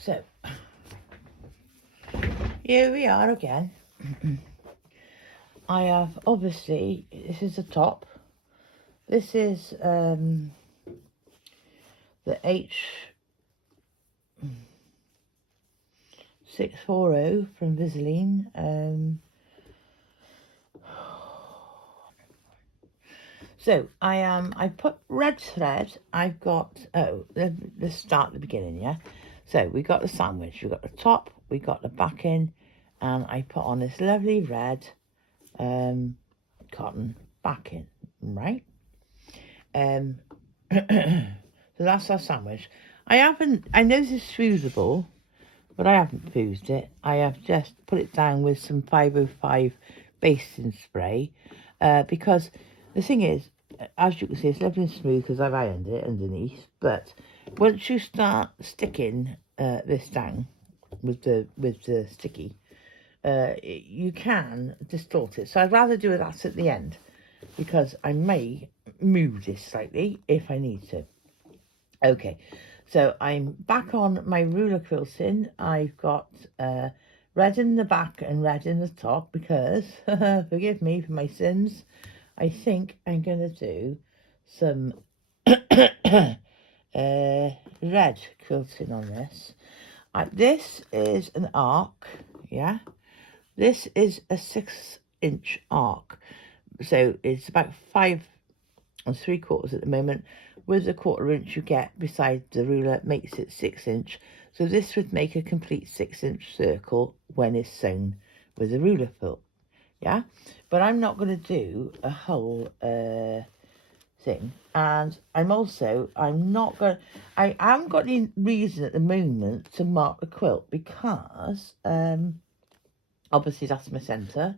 So, here we are again. I have, obviously, this is the top. This is the H640 from Vaseline. So I put red thread. I've got, let's start at the beginning, yeah? So we got the sandwich, we got the top, we got the backing, and I put on this lovely red cotton backing, right? So that's our sandwich. I know this is fusible, but I haven't fused it. I have just put it down with some 505 basting spray, because the thing is, as you can see, it's lovely and smooth because I've ironed it underneath. But once you start sticking this down with the sticky, you can distort it. So I'd rather do that at the end, because I may move this slightly if I need to. Okay, so I'm back on my ruler quilting. I've got red in the back and red in the top because, forgive me for my sins, I think I'm going to do some red quilting on this. This is an arc, yeah? This is a 6-inch arc. So it's about 5 3/4 at the moment. With the 1/4 inch you get beside the ruler makes it 6-inch. So this would make a complete 6-inch circle when it's sewn with a ruler quilt. Yeah, but I'm not going to do a whole thing, and I haven't got any reason at the moment to mark the quilt, because obviously that's my centre,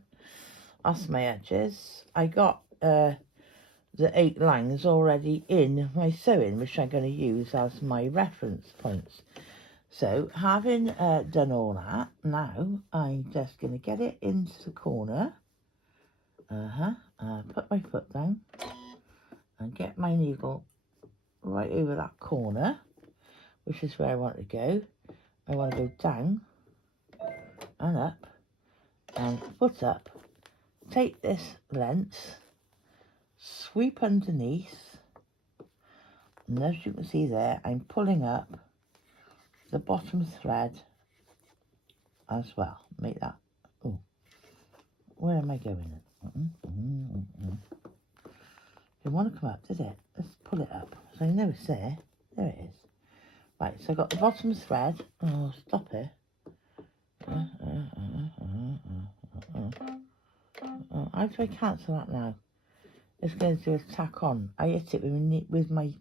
that's my edges. I got the 8 lines already in my sewing, which I'm going to use as my reference points. So having done all that, now I'm just going to get it into the corner. Put my foot down and get my needle right over that corner, which is where I want to go. I want to go down and up and foot up, take this length, sweep underneath, and as you can see there, I'm pulling up the bottom thread as well. Make that, oh, where am I going? Didn't want to come up, did it? Let's pull it up. So I know it's there. There it is. Right, so I got the bottom thread. Oh, stop it. How do I cancel that now? It's going to do a tack on. I hit it with my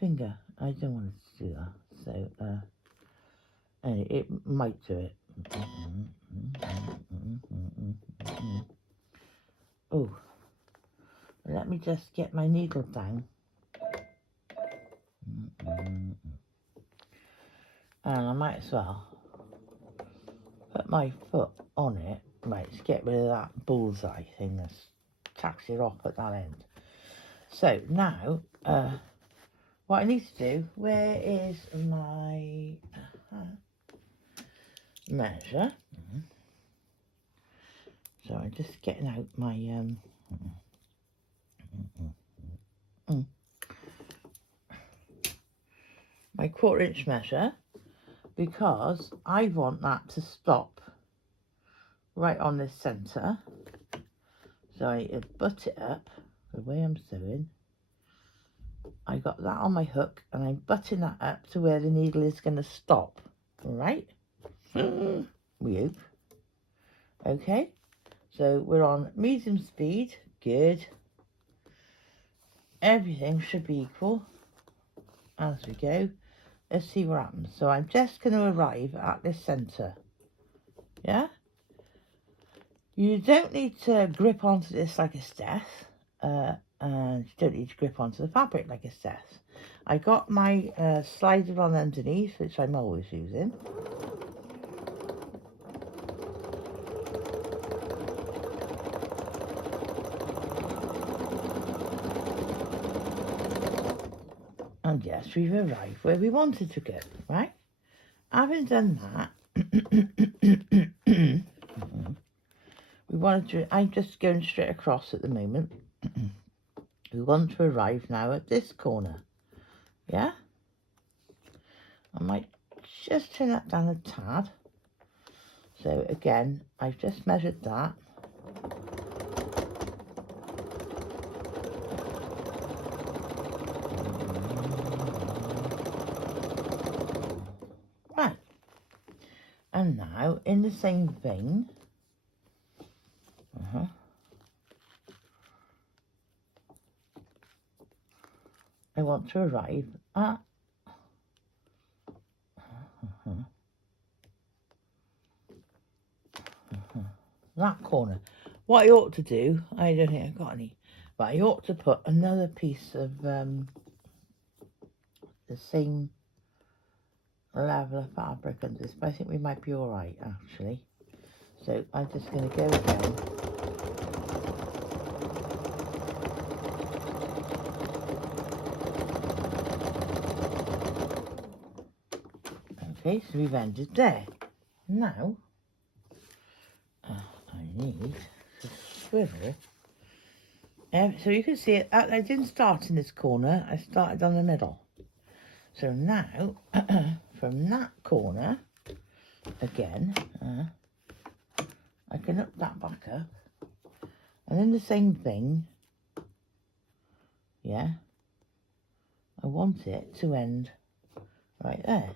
finger. I don't want it to do that. So, anyway, it might do it. Oh, let me just get my needle down. And I might as well put my foot on it, right, to get rid of that bullseye thing that tacks it off at that end. So now, what I need to do, where is my measure? So I'm just getting out my my 1/4 inch measure, because I want that to stop right on this centre. So I butt it up the way I'm sewing. I got that on my hook and I'm butting that up to where the needle is going to stop. All right? We hope. Okay, so we're on medium speed. Good. Everything should be equal as we go. Let's see what happens. So I'm just going to arrive at this centre. Yeah? You don't need to grip onto this like a Steph, and you don't need to grip onto the fabric like a Steph. I got my slider on underneath, which I'm always using. And yes, we've arrived where we wanted to go, right? having done that, we want to, I'm just going straight across at the moment. We want to arrive now at this corner. Yeah? I might just turn that down a tad. So again, I've just measured that. Right. And now, in the same vein, I want to arrive at that corner. What I ought to do, I don't think I've got any, but I ought to put another piece of the same level of fabric under this, but I think we might be all right actually. So I'm just going to go again. Okay, so we've ended there. Now I need to swivel. So you can see it. I didn't start in this corner. I started on the middle. So now from that corner again, I can up that back up, and then the same thing. Yeah, I want it to end right there.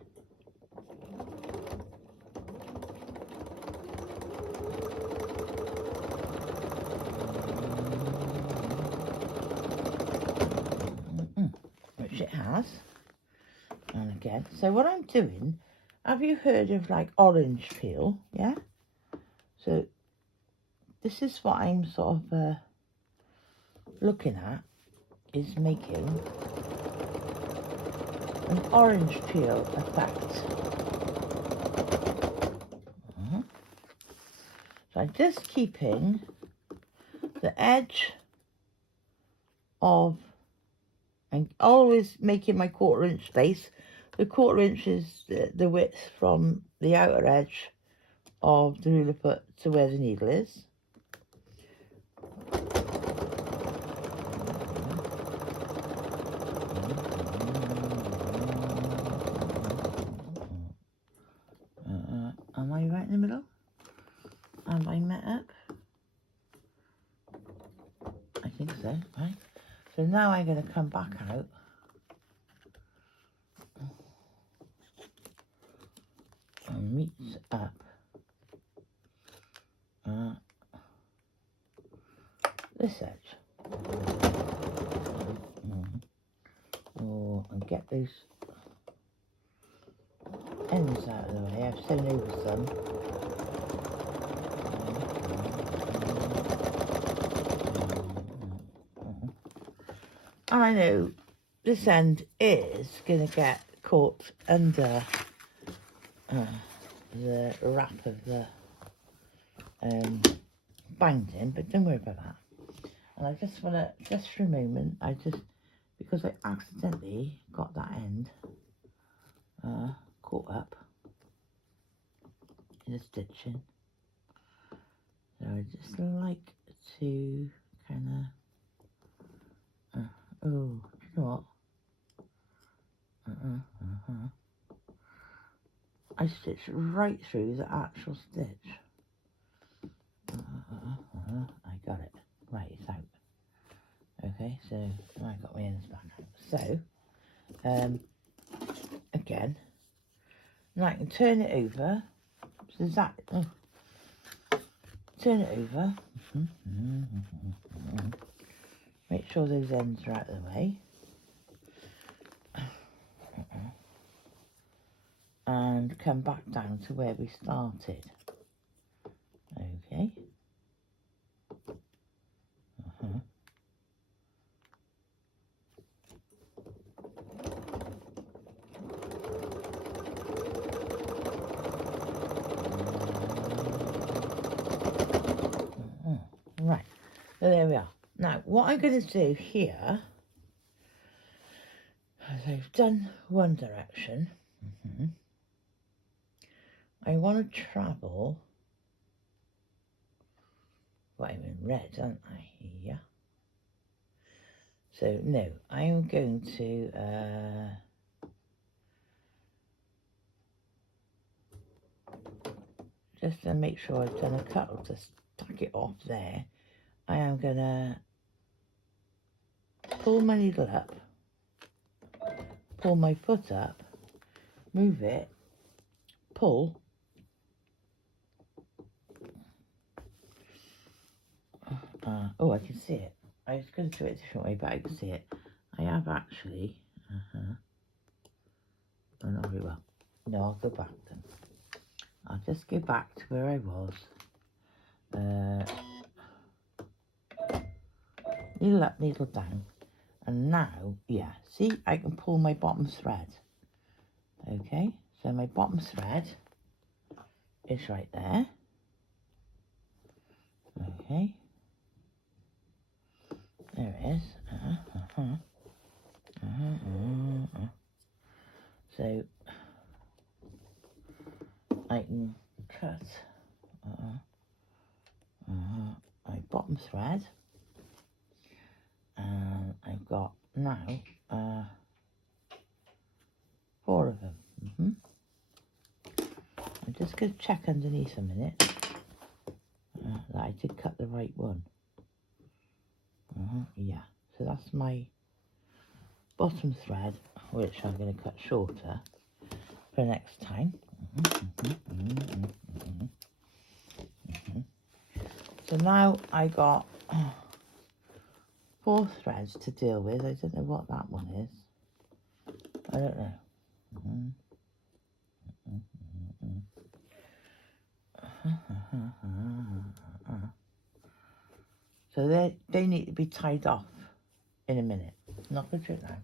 Which it has. And again, so what I'm doing, have you heard of like orange peel? Yeah. So this is what I'm sort of looking at, is making an orange peel effect. So I'm just keeping the edge of, and always making my 1/4 inch space. The 1/4 inch is the width from the outer edge of the ruler foot to where the needle is. Am I right in the middle? Am I met up? I think so, right? So now I'm going to come back out. And meet up. This edge. Oh, and get those ends out of the way. I've sewn over some. And I know this end is going to get caught under the wrap of the binding, but don't worry about that. And I just want to, just for a moment, because I accidentally got that end caught up in the stitching. So I just like to kind of, oh, you know what? I stitched right through the actual stitch. I got it. Right, it's out. Okay, so I got my ends back out. So, again, now I can turn it over. So that, turn it over. Make sure those ends are out of the way. And come back down to where we started. Okay. Right, so there we are. Now, what I'm going to do here, as I've done one direction, I want to travel. Well, I'm in red, aren't I? Yeah. So, no, I am going to... just to make sure I've done a cut, to tuck it off there, I am going to pull my needle up, pull my foot up, move it, pull, oh, I can see it. I was going to do it a different way, but I can see it. I have actually, oh, not very well. No, I'll go back then. I'll just go back to where I was. Needle up, needle down. And now, yeah, see, I can pull my bottom thread. Okay, so my bottom thread is right there. Okay, there it is. So I can cut my bottom thread, and I've got now 4 of them. I'm just going to check underneath a minute that I did cut the right one. Yeah, so that's my bottom thread, which I'm going to cut shorter for next time. So now I got 4 threads to deal with. I don't know what that one is. I don't know. So they need to be tied off in a minute. Not going to do it now.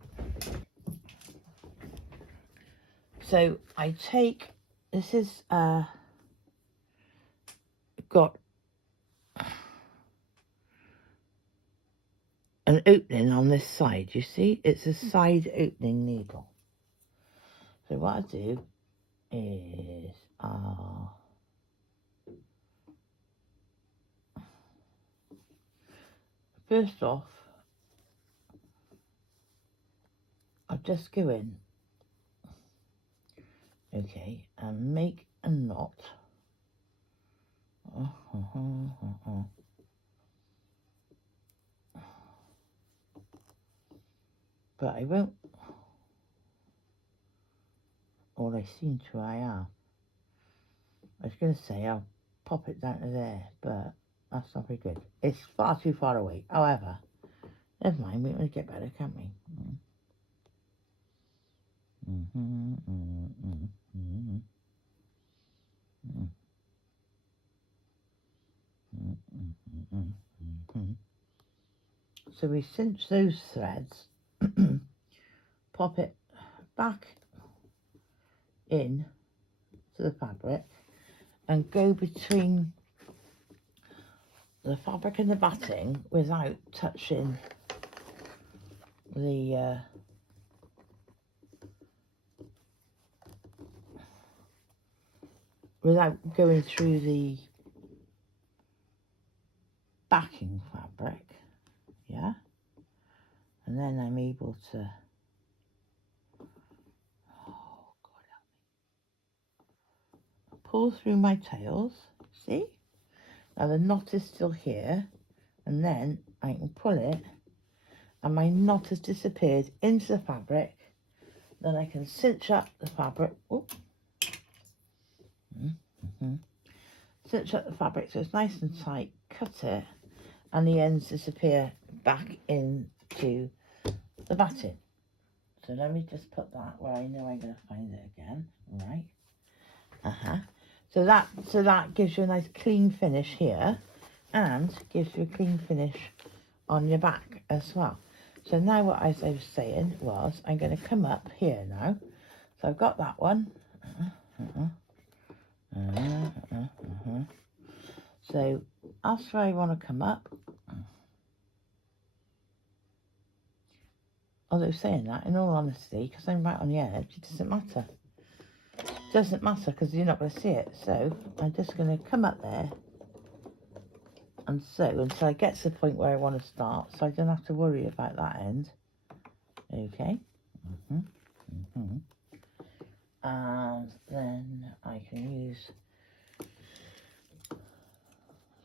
So I take, this is got an opening on this side. You see, it's a side opening needle. So what I do is first off, I'll just go in, okay, and make a knot. But I won't, or I seem to, I have. I was going to say I'll pop it down to there, but that's not very good. It's far too far away. However, never mind, we can get better, can't we? So we cinch those threads, pop it back in to the fabric, and go between the fabric and the batting without touching the without going through the backing fabric, yeah, and then I'm able to, oh God help me, pull through my tails, see? Now the knot is still here, and then I can pull it, and my knot has disappeared into the fabric. Then I can cinch up the fabric, cinch up the fabric so it's nice and tight, cut it, and the ends disappear back into the batting. So let me just put that where I know I'm going to find it again, right? So that gives you a nice clean finish here, and gives you a clean finish on your back as well. So now what as I was saying was, I'm going to come up here now. So I've got that one. So that's where I want to come up. Although saying that, in all honesty, because I'm right on the edge, it doesn't matter. It doesn't matter because you're not going to see it. So I'm just going to come up there and sew until I get to the point where I want to start, so I don't have to worry about that end. Okay. And then I can use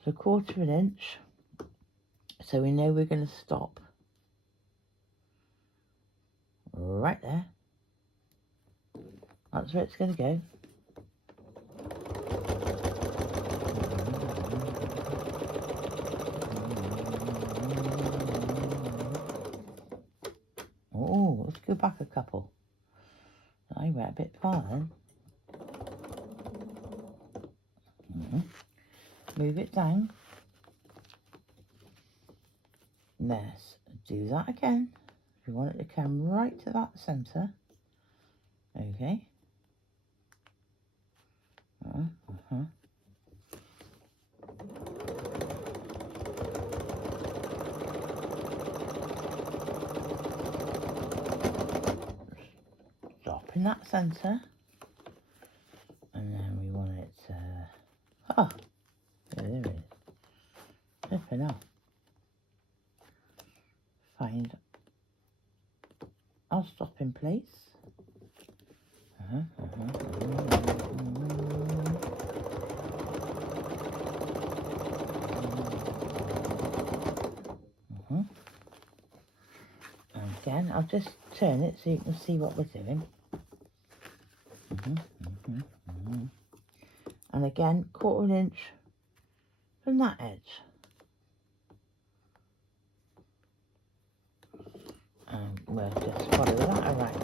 the 1/4 inch, so we know we're going to stop right there. That's where it's going to go. Oh, let's go back a couple. I went a bit far then. Move it down. Let's do that again. We want it to come right to that centre. Okay. Stop in that centre. And then we want it to... there it is. Flipping off. Find... I'll stop in place. And again, I'll just turn it so you can see what we're doing. And again, 1/4 inch from that edge. And we'll just follow that around.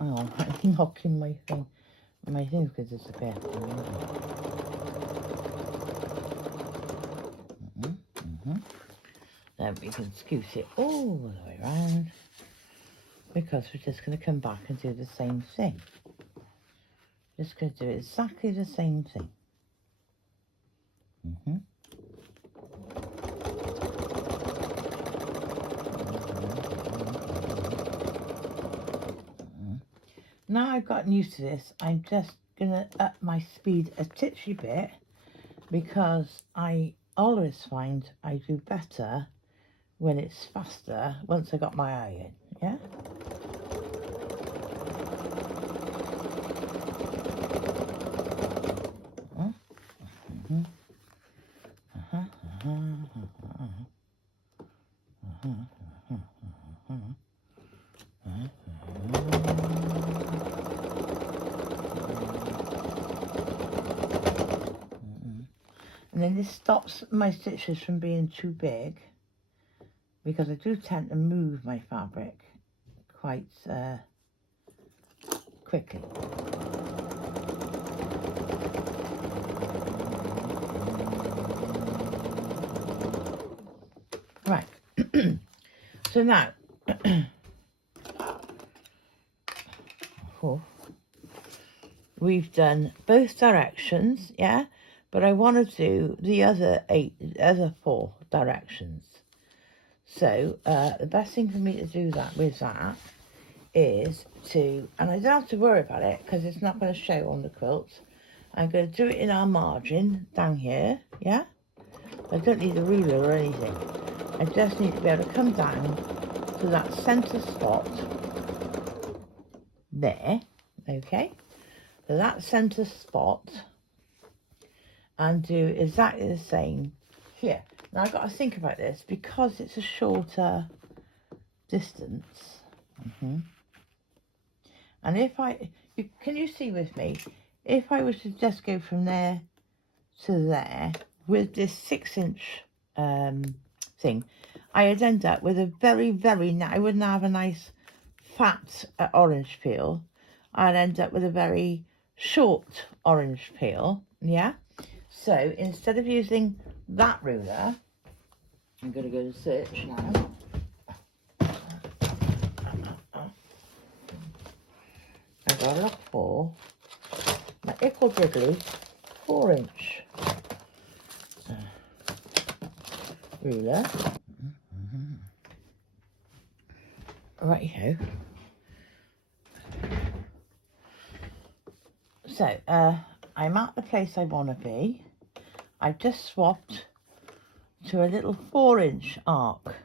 Oh, I'm knocking my thing. My thing's going to disappear. Then we can scoot it all the way around, because we're just going to come back and do the same thing. Just going to do exactly the same thing. Now I've gotten used to this, I'm just going to up my speed a titchy bit, because I always find I do better when it's faster once I got my eye in, yeah? And then this stops my stitches from being too big, because I do tend to move my fabric quite quickly. Right. So now, we've done both directions, yeah? But I want to do the other 4 directions. So the best thing for me to do that with that is to, and I don't have to worry about it because it's not going to show on the quilt. I'm going to do it in our margin down here, yeah? I don't need a ruler or anything. I just need to be able to come down to that centre spot there, okay? So that centre spot, and do exactly the same here. Now I've got to think about this because it's a shorter distance. And if can you see with me, if I was to just go from there to there with this 6-inch thing, I'd end up with a very, I wouldn't have a nice fat orange peel. I'd end up with a very short orange peel, yeah? So instead of using that ruler, I'm going to go to search now. I've got to look for my Ickle Diddly 4-inch ruler. Righty-ho. So, I'm at the place I want to be. I've just swapped to a little 4-inch arc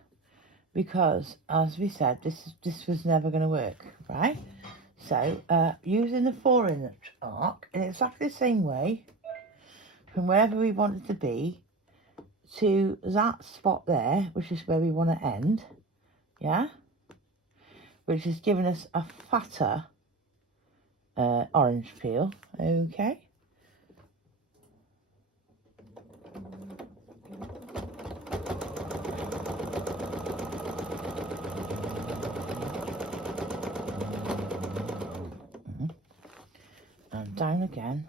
because, as we said, this was never going to work, right? So, using the 4-inch arc in exactly the same way from wherever we want it to be to that spot there, which is where we want to end, yeah? Which is giving us a fatter orange peel, okay? And down again.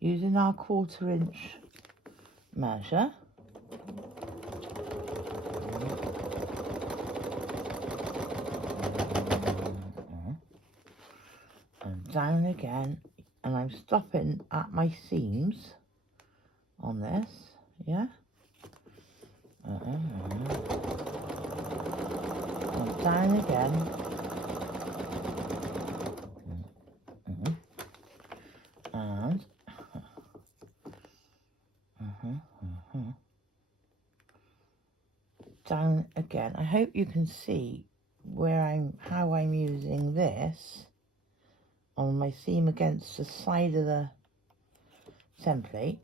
Using our 1/4-inch measure. And down again, and I'm stopping at my seams on this, yeah? And down again. And down again. I hope you can see how I'm using this on my seam against the side of the template.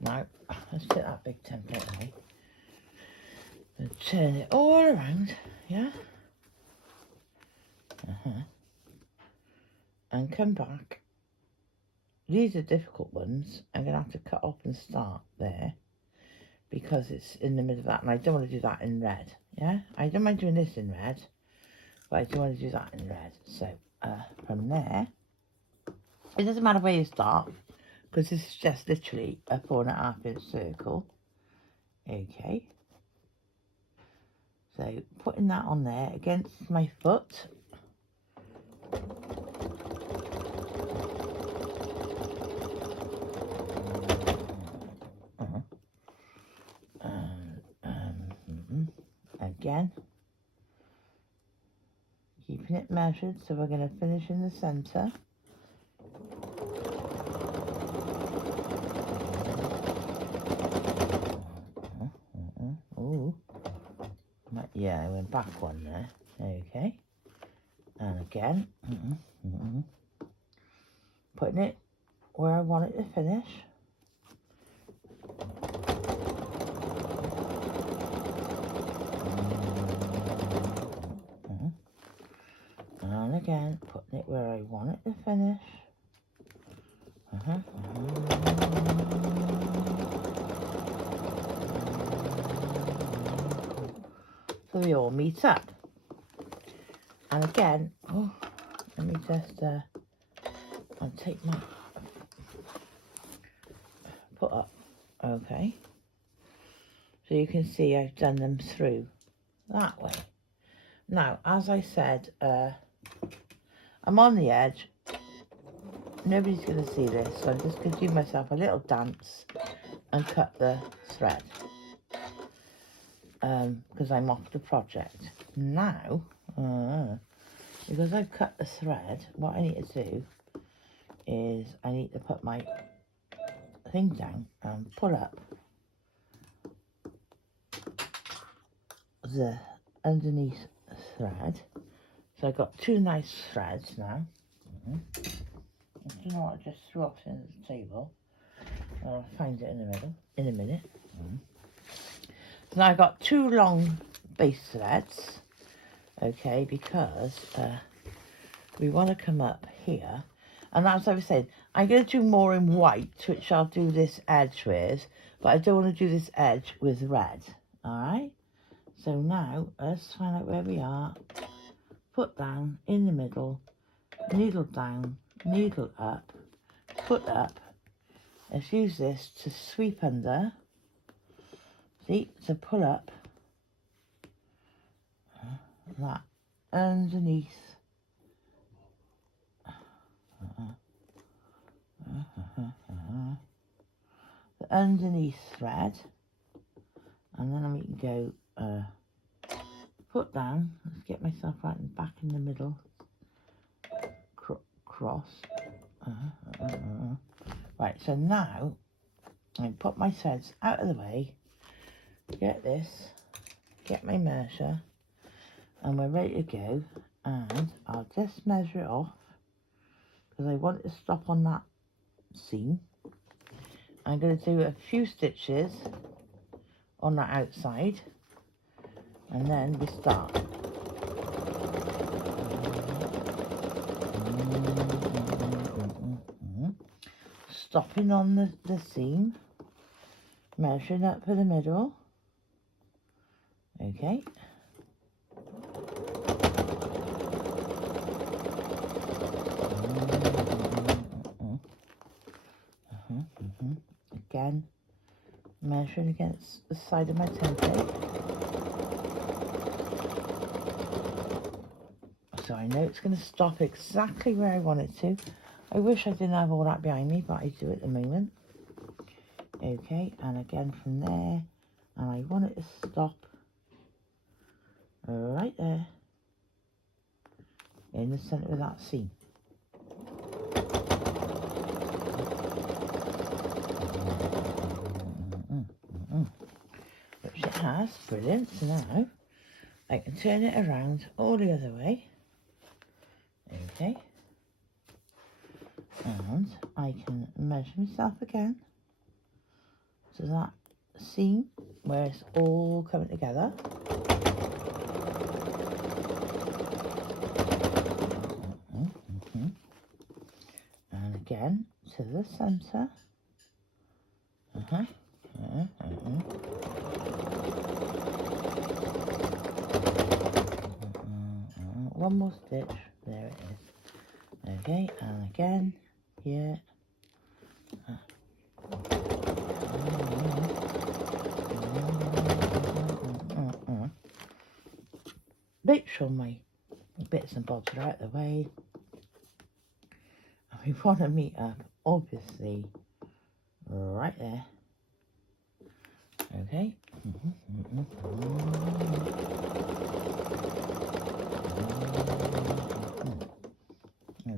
Now, let's take that big template away and turn it all around, yeah? And come back. These are difficult ones. I'm going to have to cut off and start there because it's in the middle of that, and I don't want to do that in red, yeah? I don't mind doing this in red, but I do want to do that in red. So, from there, it doesn't matter where you start because this is just literally a 4.5-inch circle, okay? So, putting that on there against my foot. Again, keeping it measured, so we're going to finish in the centre. Oh, yeah, I went back one there. Okay, and again, putting it where I want it to finish. And again, putting it where I want it to finish. So they all meet up. And again, let me just I'll take my put up, okay. So you can see I've done them through that way. Now, as I said, I'm on the edge. Nobody's going to see this, so I'm just going to give myself a little dance and cut the thread because I'm off the project. Now, because I've cut the thread, what I need to do is I need to put my thing down and pull up the underneath thread. So I've got 2 nice threads now. You know what, I just threw off in the table. I'll find it in a minute. So now I've got 2 long base threads, okay, because we want to come up here. And as I was saying, I'm going to do more in white, which I'll do this edge with, but I don't want to do this edge with red, all right? So now, let's find out where we are. Put down in the middle, needle down, needle up, put up. Let's use this to sweep under, see, to pull up that underneath the underneath thread, and then we can go put down. Let's get myself right and back in the middle. Cross. Right, so now I put my threads out of the way. Get this. Get my measure, and we're ready to go. And I'll just measure it off because I want it to stop on that seam. I'm going to do a few stitches on the outside, and then we start. Stopping on the seam, measuring up for the middle. Okay. Again, measuring against the side of my template. So I know it's going to stop exactly where I want it to. I wish I didn't have all that behind me, but I do at the moment. Okay, and again from there, and I want it to stop right there in the centre of that seam. Which it has, brilliant. So now I can turn it around all the other way. Okay, and I can measure myself again to that seam where it's all coming together. And again to the centre. One more stitch, there it is. Okay, and again here. Make sure my bits and bobs are out of the way. And we want to meet up, obviously, right there. Okay.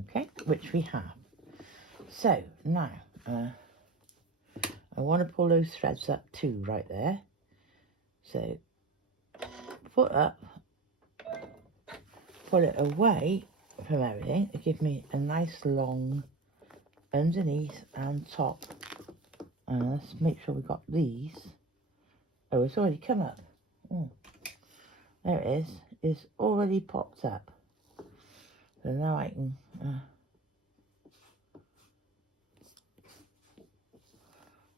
Okay, which we have. So now I want to pull those threads up too, right there. So foot up, pull it away from everything to give me a nice long underneath and top. And let's make sure we got these. Oh, it's already come up. Oh, there it is. It's already popped up. So now I can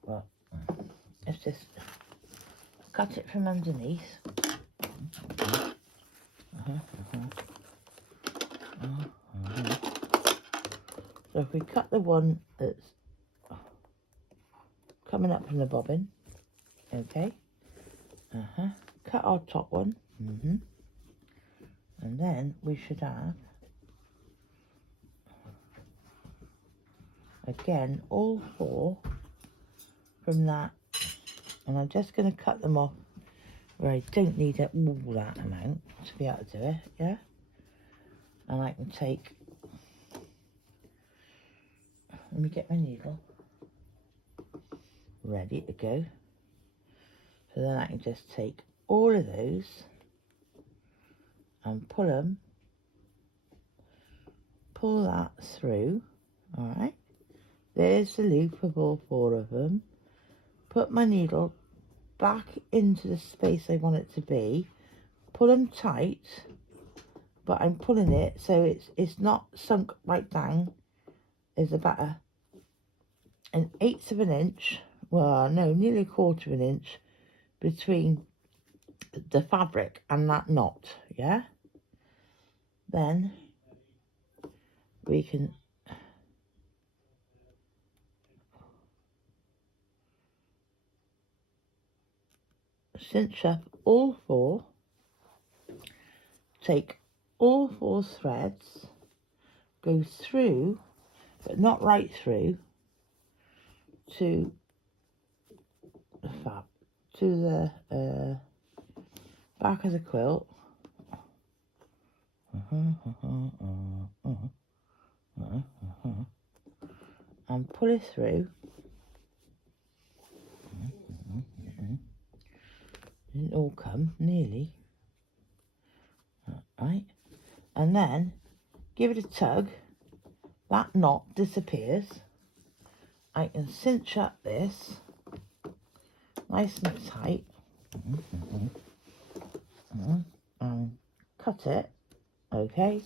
well, let's just cut it from underneath. So if we cut the one that's coming up from the bobbin, okay, cut our top one, and then we should have, again, all four from that, and I'm just going to cut them off where I don't need all that amount to be able to do it, yeah, and I can take, let me get my needle ready to go, so then I can just take all of those and pull that through. All right, there's the loop of all four of them. Put my needle back into the space I want it to be, pull them tight, but I'm pulling it so it's not sunk right down. There's about an 1/8 of an inch, well no, nearly 1/4 of an inch between the fabric and that knot, yeah? Then we can cinch up all four, take all 4 threads go through, but not right through, to the back of the quilt. And pull it through. Didn't all come, nearly. Right. And then give it a tug. That knot disappears. I can cinch up this nice and tight. And cut it. Okay.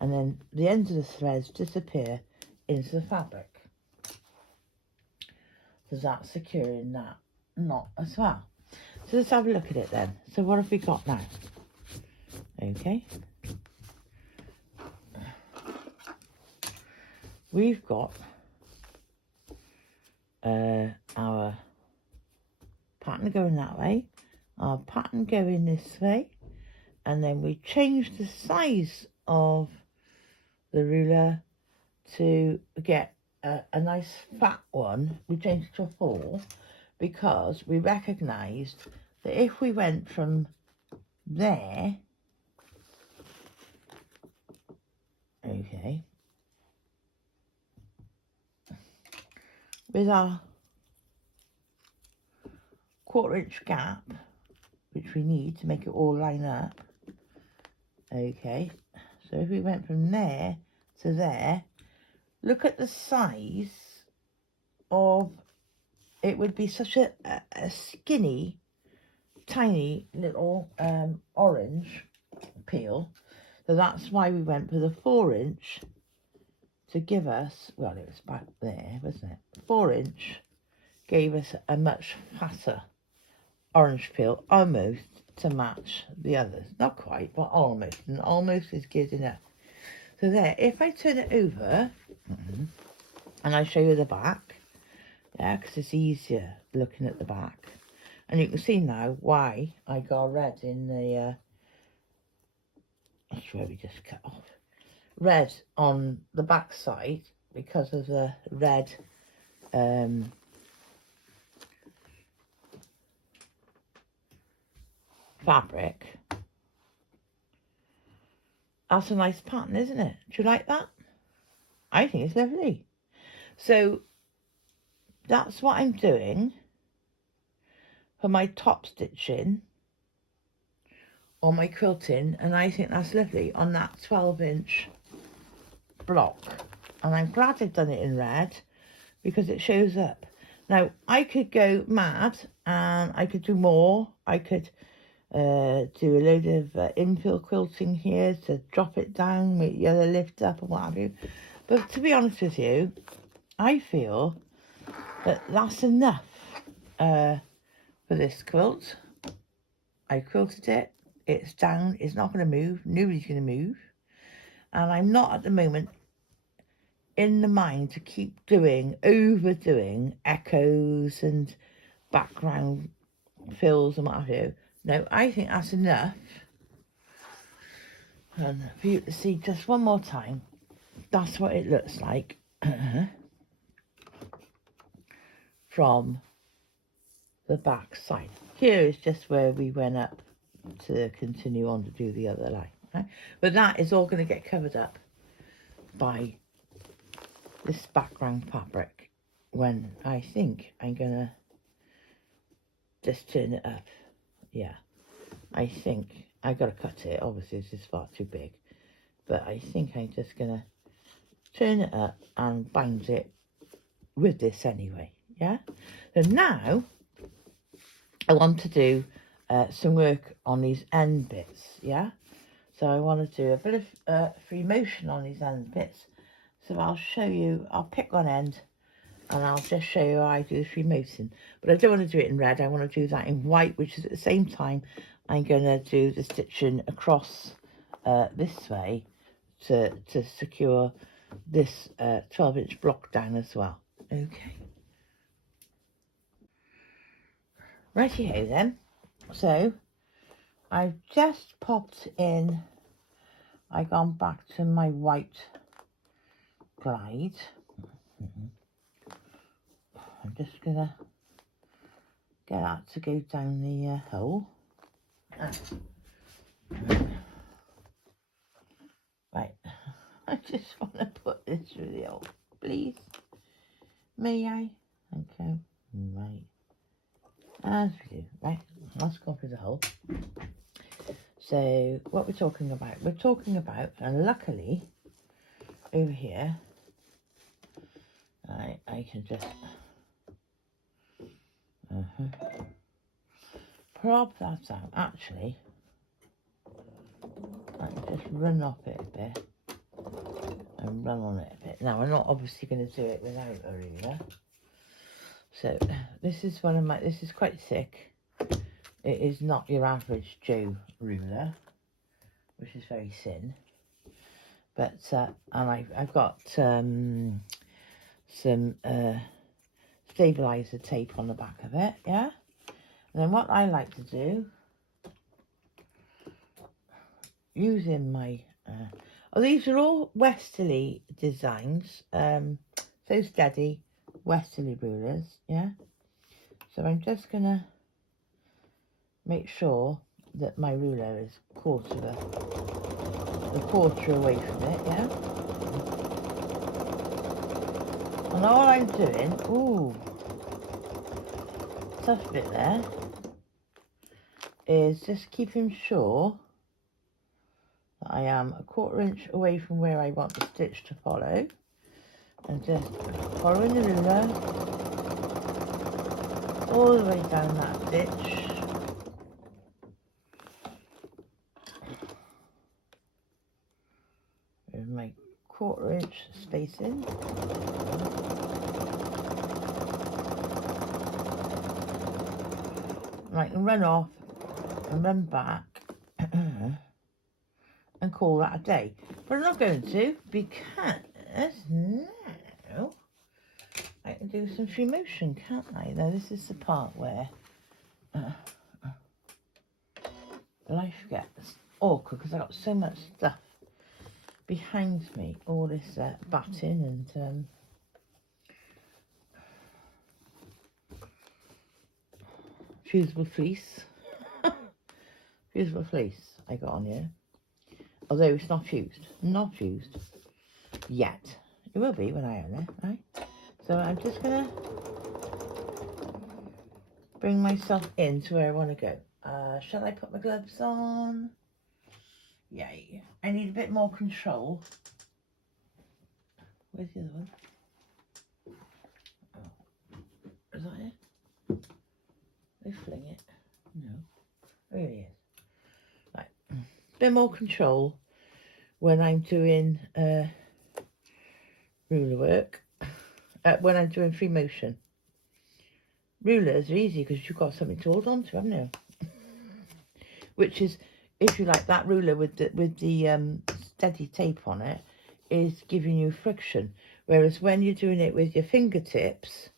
And then the ends of the threads disappear into the fabric. So that's securing that knot as well. So let's have a look at it then. So what have we got now? Okay. We've got our pattern going that way, our pattern going this way, and then we change the size of the ruler to get a nice fat one. We changed it to a 4 because we recognised that if we went from there, okay, with our 1/4 inch gap, which we need to make it all line up, okay, so if we went from there to there, look at the size of, it would be such a skinny, tiny little orange peel. So that's why we went for the 4 inch to give us, well, it was back there, wasn't it? 4 inch gave us a much fatter orange peel, almost to match the others. Not quite, but almost. And almost is good enough. So there, if I turn it over, and I show you the back, yeah, because it's easier looking at the back. And you can see now why I got red in the, that's where we just cut off. Red on the back side because of the red fabric. That's a nice pattern, isn't it? Do you like that? I think it's lovely. So that's what I'm doing for my top stitching on my quilting, and I think that's lovely on that 12 inch block. And I'm glad I've done it in red because it shows up. Now I could go mad and I could do more. I could do a load of infill quilting here to drop it down, make the other lift up and what have you. But to be honest with you, I feel that that's enough for this quilt. I quilted it. It's down. It's not going to move. Nobody's going to move. And I'm not at the moment in the mind to keep overdoing echoes and background fills and what have you. No, I think that's enough. And for you to see just one more time, that's what it looks like from the back side. Here is just where we went up to continue on to do the other line. Right? But that is all going to get covered up by this background fabric when I think I'm going to just turn it up. Yeah, I think I got to cut it. Obviously, this is far too big. But I think I'm just going to turn it up and bind it with this anyway. Yeah. So now I want to do some work on these end bits. Yeah. So I want to do a bit of free motion on these end bits. So I'll show you, I'll pick one end and I'll just show you how I do the free motion. But I don't want to do it in red. I want to do that in white, which is at the same time I'm going to do the stitching across this way to secure this 12 inch block down as well. Okay. Righty-ho then. So I've just popped in I've gone back to my white glide. I'm just gonna get that to go down the hole. Right, I just want to put this through the hole, please. May I? Thank you. Right, as we do. Right, let's go through the hole. So what we're talking about, and luckily over here, I can just prop that out. Actually, I can just run off it a bit and run on it a bit. Now I'm not obviously going to do it without a ruler. So this is this is quite thick. It is not your average Joe ruler, which is very thin. But and I've got some stabilizer tape on the back of it, yeah. And then what I like to do, using my these are all westerly designs, so steady westerly rulers, yeah. So I'm just gonna make sure that my ruler is a quarter away from it, yeah. And all I'm doing, tough bit there, is just keeping sure that I am a 1/4 inch away from where I want the stitch to follow, and just following the ruler all the way down that stitch. With my 1/4 inch spacing. I can run off and run back and call that a day. But I'm not going to, because now I can do some free motion, can't I? Now this is the part where life gets awkward, because I've got so much stuff behind me, all this batting and fusible fleece. Fusible fleece I got on here, although it's not fused yet. It will be when I own it, right? So I'm just gonna bring myself into where I want to go. Shall I put my gloves on? Yay. I need a bit more control. Where's the other one? Oh. Is that it? They fling it. No. Oh, here he is. Right. Bit more control when I'm doing ruler work. When I'm doing free motion. Rulers are easy because you've got something to hold on to, haven't you? Which is, if you like, that ruler with the steady tape on it is giving you friction. Whereas when you're doing it with your fingertips,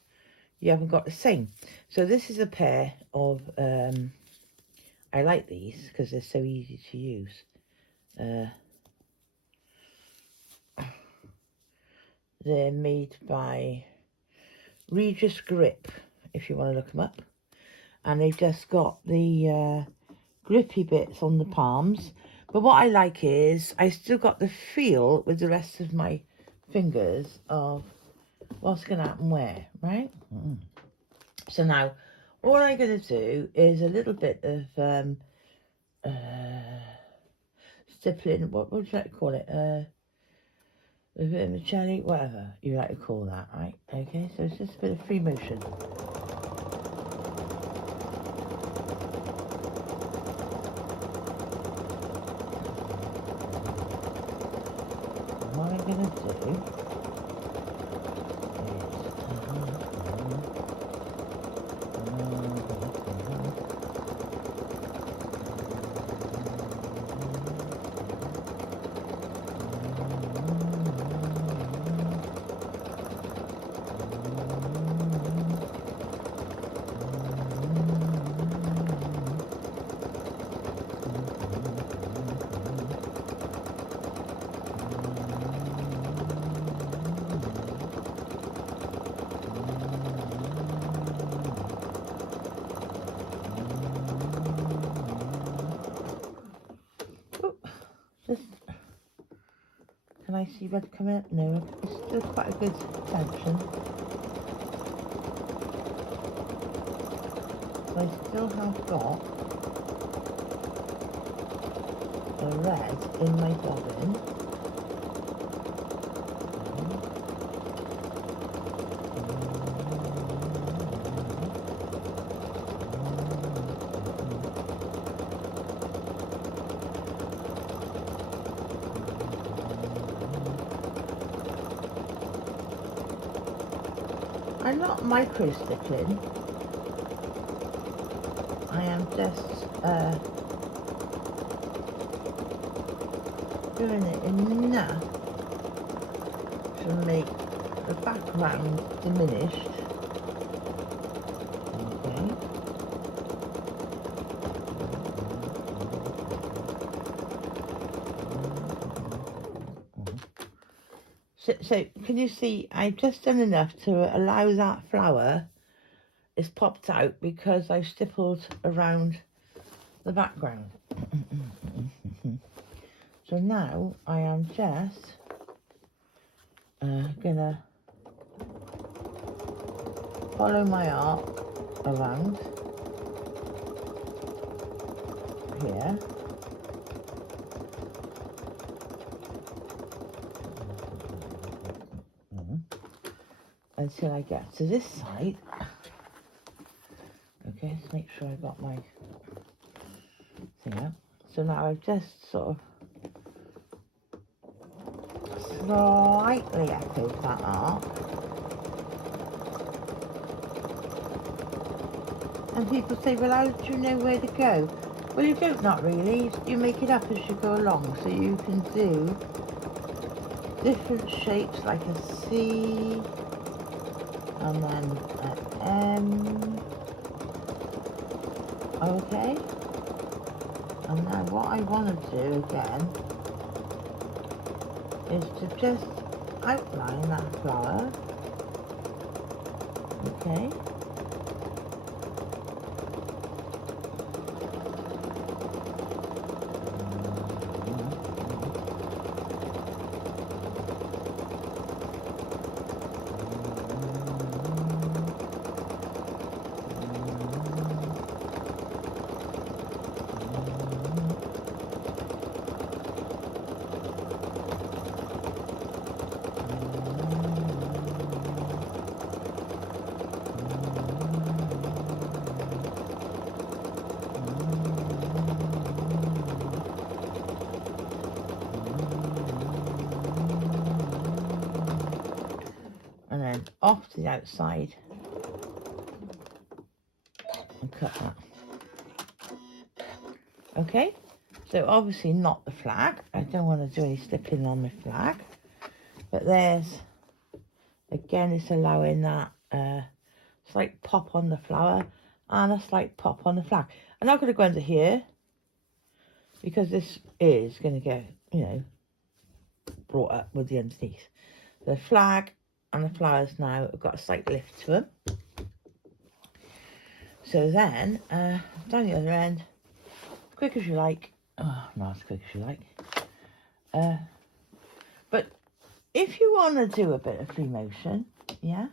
you haven't got the same. So this is a pair of, I like these because they're so easy to use. They're made by Regis Grip, if you want to look them up. And they've just got the grippy bits on the palms. But what I like is I still got the feel with the rest of my fingers of what's going to happen where, right? So now all I'm going to do is a little bit of stippling, what would you like to call it? A bit of a jelly, whatever you like to call that, right? Okay, so it's just a bit of free motion. What I'm going to do I see red coming up? No, it's still quite a good tension. So I still have got the red in my bobbin. I'm not micro stippling. I am just doing it enough to make the background diminished. Okay. So can you see, I've just done enough to allow that flower is popped out because I've stippled around the background. So now I am just gonna follow my arc around here. Until I get to this side. Okay, let's make sure I got my thing out. So now I've just sort of slightly echoed that arc. And people say, well, how do you know where to go? Well, you don't, not really. You make it up as you go along. So you can do different shapes like a C, and then an M. Okay. And now what I want to do again is to just outline that flower. Okay. And then off to the outside and cut that. Okay, so obviously not the flag. I don't want to do any slipping on the flag, but there's, again, it's allowing that slight pop on the flower and a slight pop on the flag. I'm not going to go under here because this is going to get, you know, brought up with the underneath. The flag and the flowers now have got a slight lift to them. So then, down the other end, quick as you like. Oh, not as quick as you like. But if you want to do a bit of free motion, yeah,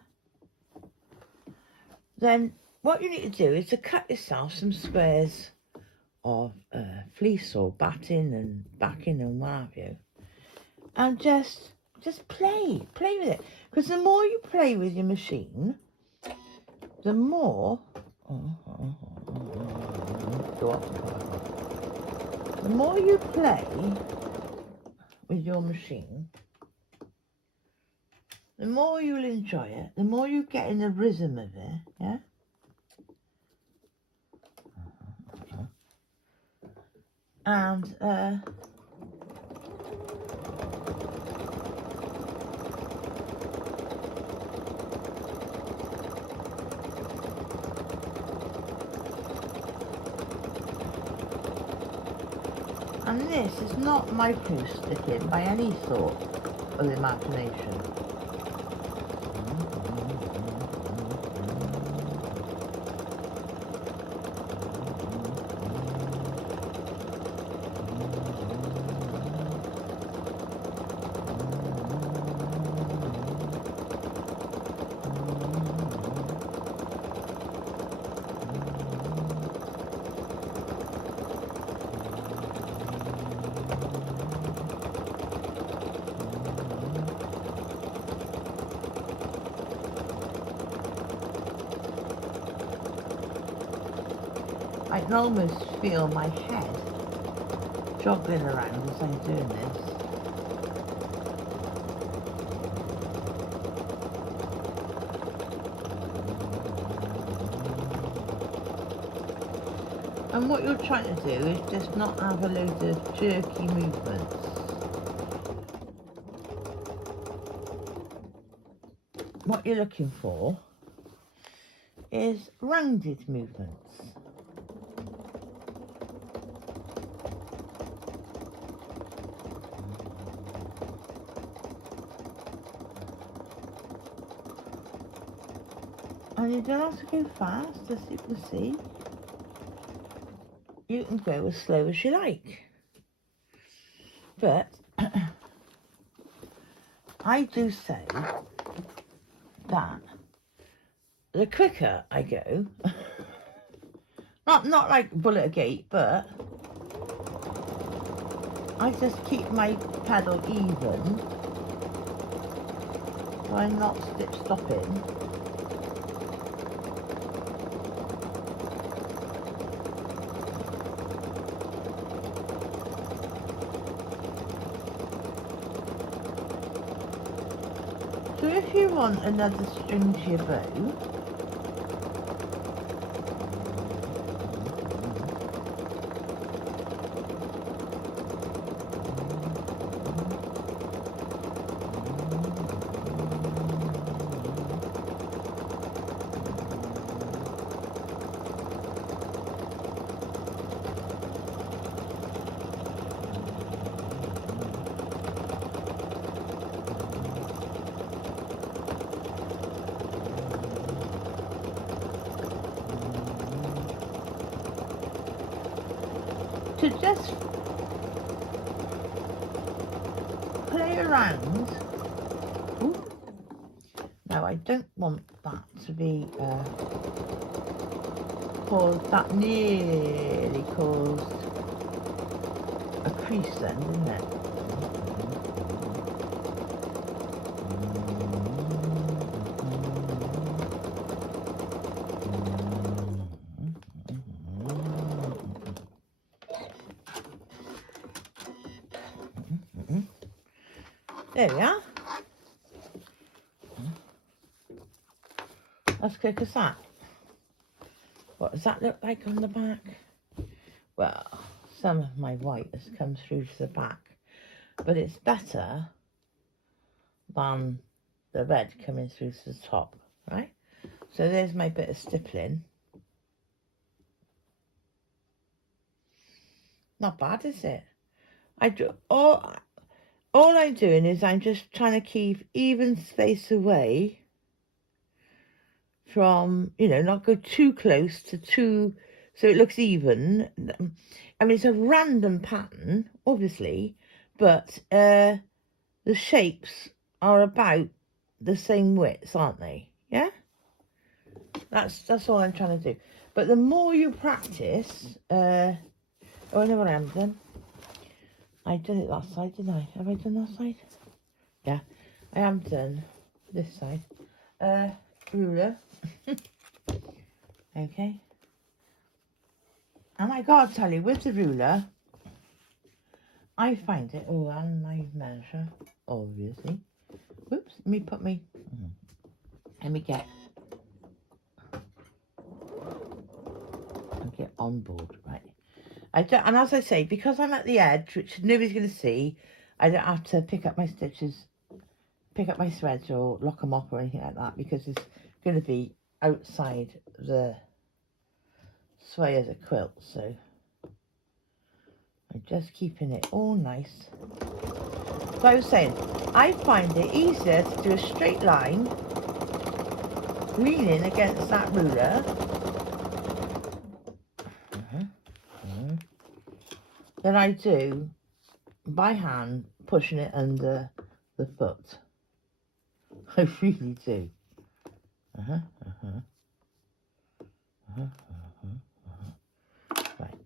then what you need to do is to cut yourself some squares of fleece or batting and backing and what have you, and just play with it, because the more you play with your machine, the more the more you play with your machine, the more you'll enjoy it, the more you get in the rhythm of it, yeah? And this is not micro sticking by any sort of imagination. I can almost feel my head joggling around as I'm doing this. And what you're trying to do is just not have a load of jerky movements. What you're looking for is rounded movements. And you don't have to go fast, as you can see. You can go as slow as you like. But I do say that the quicker I go, not like bullet a gate, but I just keep my pedal even, so I'm not stopping. So if you want another string to your bow, to just play around. Ooh. Now I don't want that to be that nearly caused a crease then, didn't it? There we are. As quick as that. What does that look like on the back? Well, some of my white has come through to the back, but it's better than the red coming through to the top, right? So there's my bit of stippling. Not bad, is it? All I'm doing is I'm just trying to keep even space away from, not go too close to so it looks even. I mean, it's a random pattern, obviously, but the shapes are about the same width, aren't they? Yeah? That's all I'm trying to do. But the more you practice, I know what I haven't done. I did it that side, didn't I? Have I done that side? Yeah, I haven't done this side. Ruler. Okay. And I gotta tell you, with the ruler, I find it, and my measure, obviously. Whoops, let me get on board, right? And as I say, because I'm at the edge, which nobody's going to see, I don't have to pick up my stitches, pick up my threads or lock them up or anything like that, because it's going to be outside the sway of the quilt. So I'm just keeping it all nice. So I was saying, I find it easier to do a straight line, leaning against that ruler, than I do by hand pushing it under the foot. I really do. Right.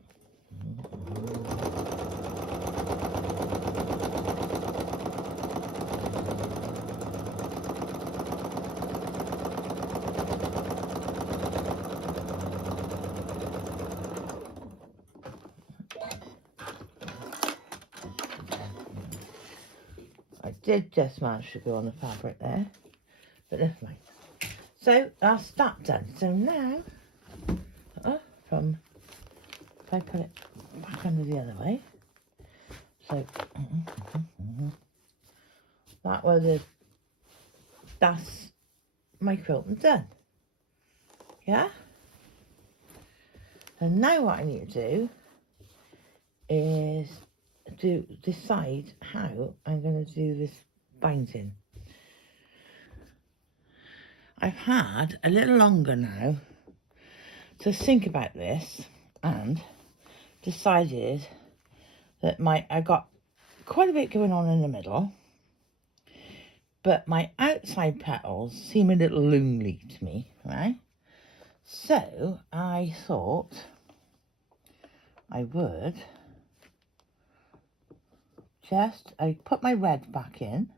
did just manage to go on the fabric there, but never mind. So that's that done. So now, if I put it back under the other way, so that's my quilting done. Yeah? And now what I need to do is decide how I'm going to do this binding. I've had a little longer now to think about this and decided that I got quite a bit going on in the middle, but my outside petals seem a little lonely to me, right? So I thought I would I put my red back in.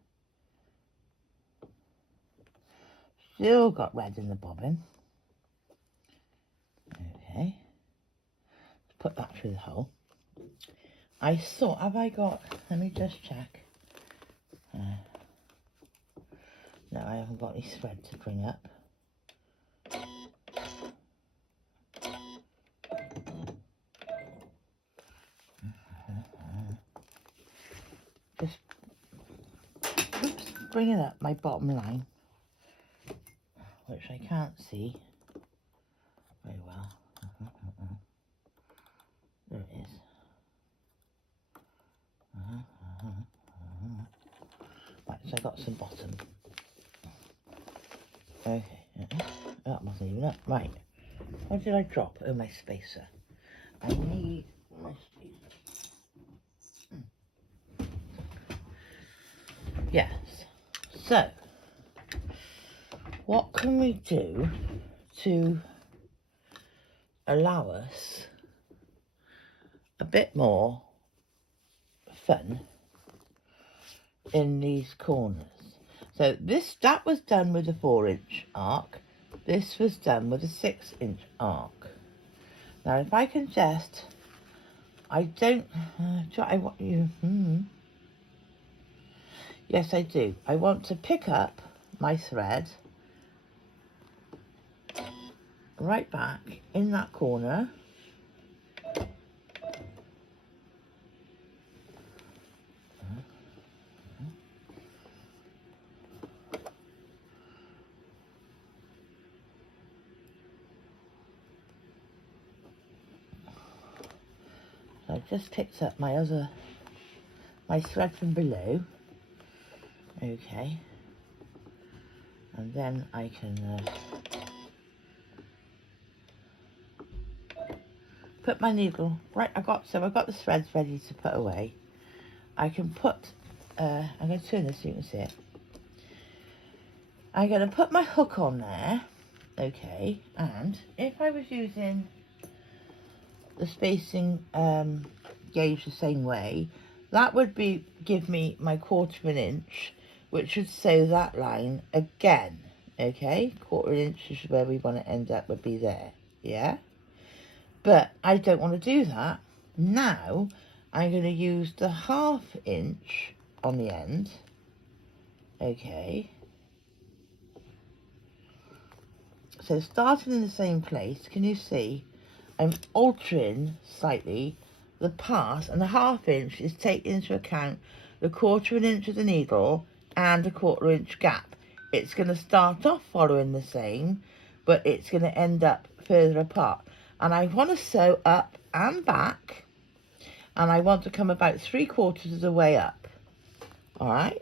Still got red in the bobbin. Okay. Put that through the hole. I thought, let me just check. No, I haven't got any thread to bring up. Just bringing up my bottom line, which I can't see very well. There it is. Right, so I got some bottom. Okay, that wasn't even up. Right, what did I drop? Oh, my spacer. I need my spacer. Yes. So, what can we do to allow us a bit more fun in these corners? So that was done with a 4-inch arc. This was done with a 6-inch arc. Now, if I can just, yes, I do. I want to pick up my thread right back in that corner. So I just picked up my thread from below. Okay. And then I can put my needle right. I've got the threads ready to put away. I can put I'm going to turn this so you can see it. I'm going to put my hook on there. Okay, and if I was using the spacing gauge the same way, that would give me my 1/4 inch, which would sew that line again. Okay, 1/4 inch is where we want to end up, would be there. Yeah, but I don't want to do that. Now I'm going to use the 1/2 inch on the end. Okay, so starting in the same place, can you see I'm altering slightly the pass, and the 1/2 inch is taking into account the 1/4 inch of the needle and a 1/4 inch gap. It's going to start off following the same, but it's going to end up further apart. And I want to sew up and back, and I want to come about 3/4 of the way up. All right.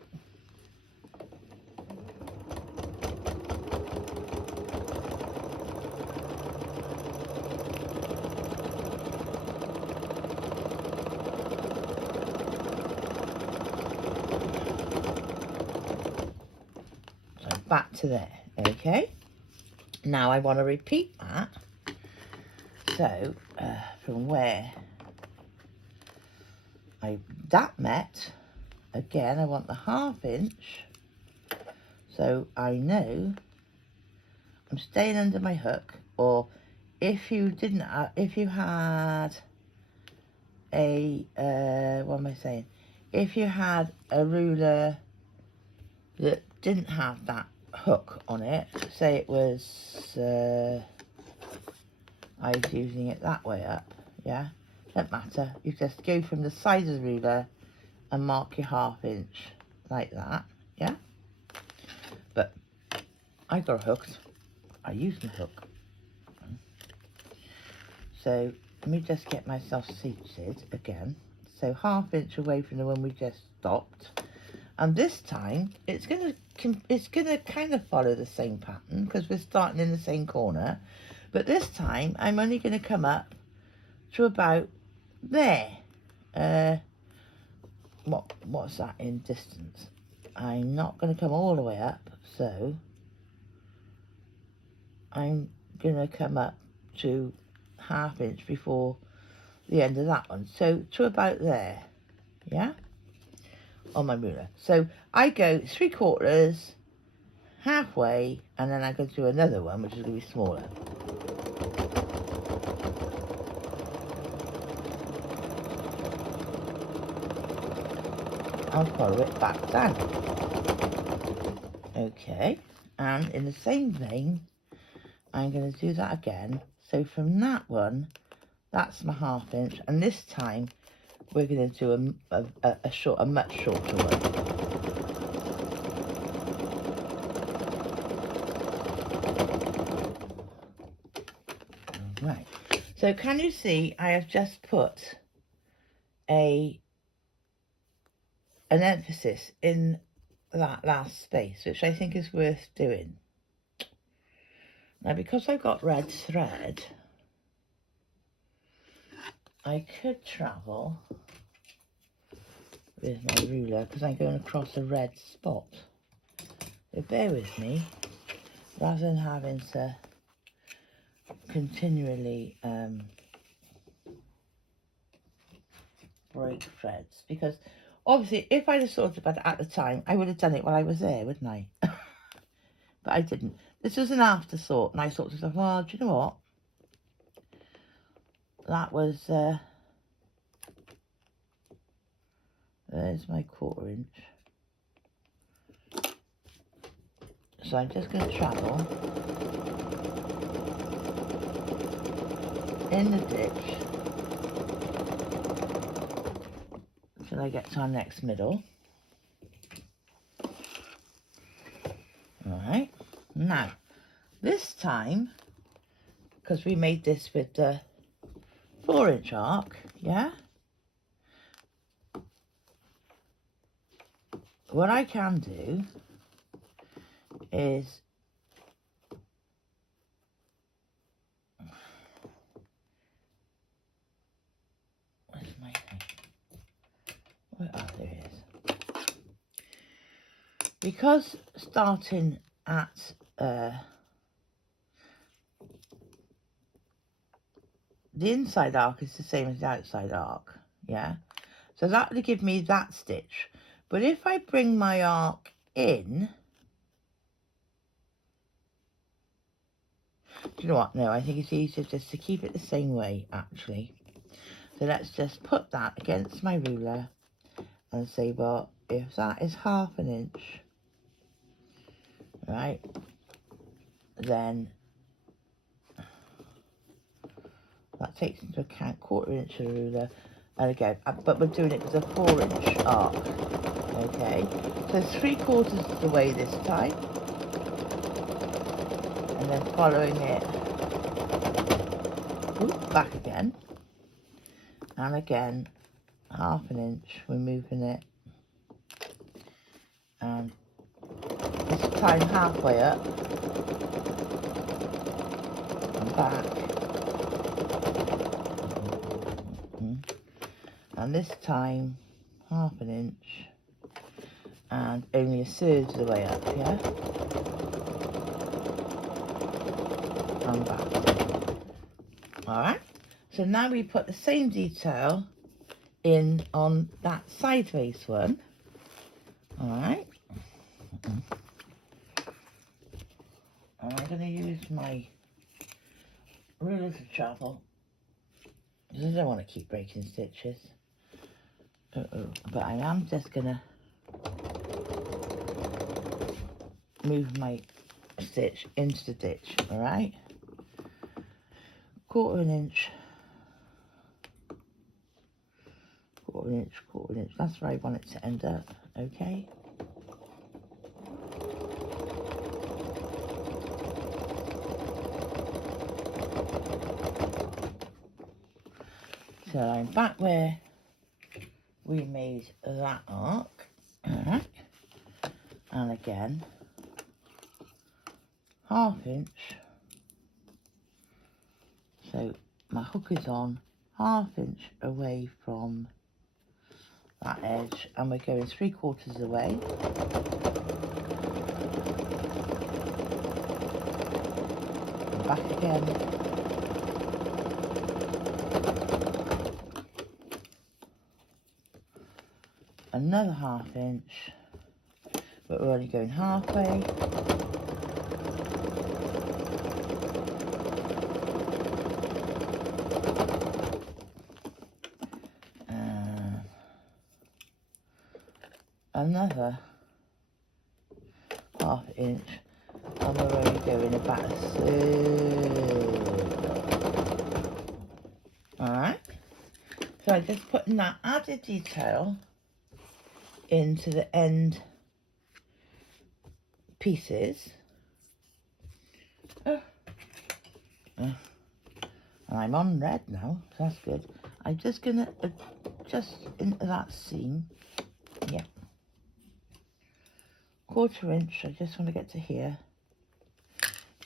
Back to there. Okay, now I want to repeat that. So from where that met, again I want the 1/2 inch, so I know I'm staying under my hook. Or if you didn't, if you had a what am I saying, if you had a ruler that didn't have that hook on it, say it was, I was using it that way up, yeah, don't matter, you just go from the side of the ruler and mark your 1/2 inch like that, yeah, but I got a hook, I used my hook, so let me just get myself seated again, so 1/2 inch away from the one we just stopped, and this time it's gonna kind of follow the same pattern because we're starting in the same corner, but this time I'm only going to come up to about there. What's that in distance? I'm not going to come all the way up, so I'm going to come up to 1/2 inch before the end of that one, so to about there, yeah, on my ruler. So I go 3/4, halfway, and then I go to another one which is going to be smaller. I'll follow it back down. Okay, and in the same vein, I'm going to do that again. So from that one, that's my 1/2 inch, and this time we're going to do a much shorter one. Right. So can you see I have just put an emphasis in that last space, which I think is worth doing. Now, because I've got red thread, I could travel with my ruler because I'm going across a red spot. So bear with me, rather than having to continually break threads, because obviously if I'd have thought about it at the time, I would have done it while I was there, wouldn't I? But I didn't. This was an afterthought, and I thought to myself, well, do you know what? That was, there's my 1/4 inch. So I'm just going to travel in the ditch until I get to our next middle. Alright, now this time, because we made this with the 4-inch arc, yeah, what I can do is where's my thing? Where are there it is. Because starting at the inside arc is the same as the outside arc, yeah, so that will give me that stitch. But if I bring my arc in, do you know what, no, I think it's easier just to keep it the same way actually. So let's just put that against my ruler and say, well, if that is 1/2 inch, right, then that takes into account 1/4 inch of the ruler, and again, but we're doing it with a 4-inch arc, okay, so 3/4 of the way this time, and then following it, back again, and again, 1/2 inch, we're moving it, and this time halfway up, and back, and this time 1/2 inch, and only 1/3 of the way up, yeah, and back. Alright, so now we put the same detail in on that sideways one. Alright, and I'm going to use my ruler to travel because I don't want to keep breaking stitches. But I am just going to move my stitch into the ditch, all right? Quarter of an inch, quarter of an inch, quarter of an inch. That's where I want it to end up, okay? So I'm back where we made that arc, alright, and again, 1/2 inch, so my hook is on 1/2 inch away from that edge, and we're going 3/4 away, and back again, another 1/2 inch, but we're only going halfway, and another 1/2 inch, and we're only going about a third. Alright, so I'm just putting that added detail into the end pieces. And I'm on red now, so that's good. I'm just gonna adjust into that seam. Yeah. 1/4 inch, I just want to get to here.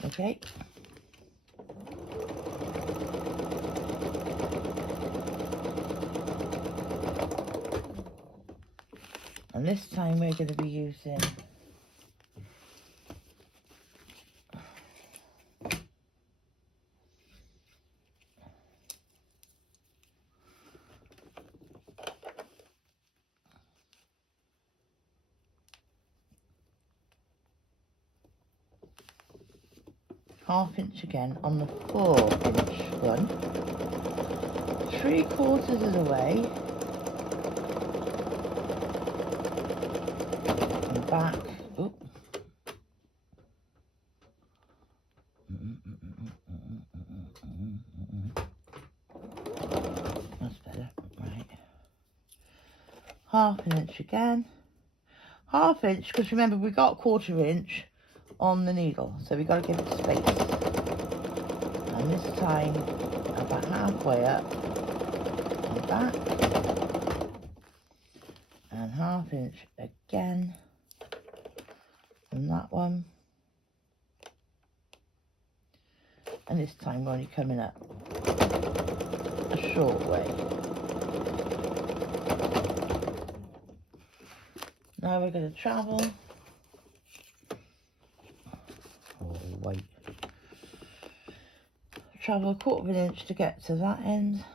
Okay. And this time we're going to be using half inch again on the 4-inch one, 3/4 of the way, and back. Oop. That's better, right. 1/2 inch again, 1/2 inch, because remember we got 1/4 inch on the needle, so we got to give it space. And this time about halfway up and back, and 1/2 inch again on that one, and this time we're only coming up a short way. Now we're going to travel. Oh, wait. Travel 1/4 inch to get to that end.